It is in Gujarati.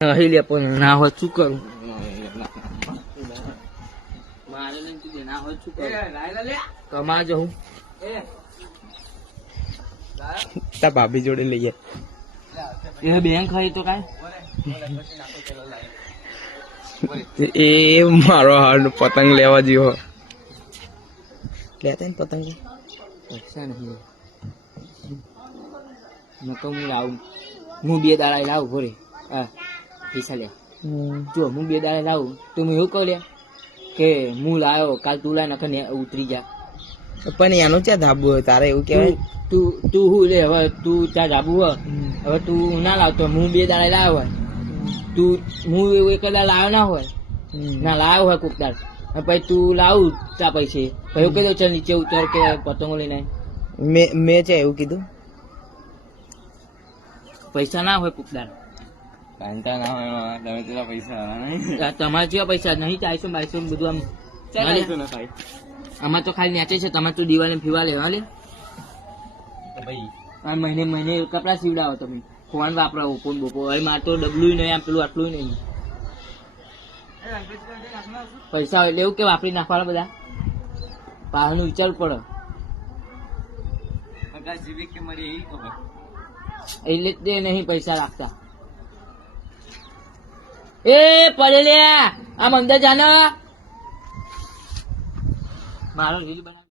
અહીં લે પણ ના હોય શું કરું મારે ના હોય શું કરું કમા જવું તા ભાભી જોડે લઈએ એ બેંક હોય તો કાંઈ એ મારો હાલ પતંગ લેવા જેવો લેતા ને પતંગ પૈસા નહીં નકો હું લાવું હું 2 દાડા લાવું ભરે હા પૈસા લે જો હું 2 દાડા લાવું તો હું એવું કહું લે કે હું લાવ્યો કાલ તું લાય નકર ઉતરી જા પણ એનું ક્યાં ધાબુ હોય તારે એવું કહેવાય તું હું લે હવે તું ત્યાં જાબુ હોય હવે તું ના લાવતો હું 2 દાડા લાવ્યો હોય તું હું એવું એક દાડા લાવ્યો ના હોય ના લાવ્યો હોય કોક દાડ પછી તું લાવું ત્યાં પૈસે પછી એવું કહી દઉં ચાલ નીચે ઉતર કે પતંગો લઈને મેં છે એવું કીધું પૈસા ના હોય કોક દાડ તમારે જેવા પૈસા નહીં 400 બધું આમ આમાં તો ખાલી નેચે છે તમારે તો દિવાળી ફીવા લેવા લે આ મહિને કપડા સીવડાવો તમે ફોન વાપરાવો ફોન બોપો હવે મારે તો ડબલું નહીં આમ પેલું આટલું નહીં પૈસા એટલે એવું કે વાપરી નાખવાના બધા પાછળનું વિચારવું પડે એટલે તે નહીં પૈસા રાખતા એ પડે લે આમ અંદર જાના મારો રીલ બના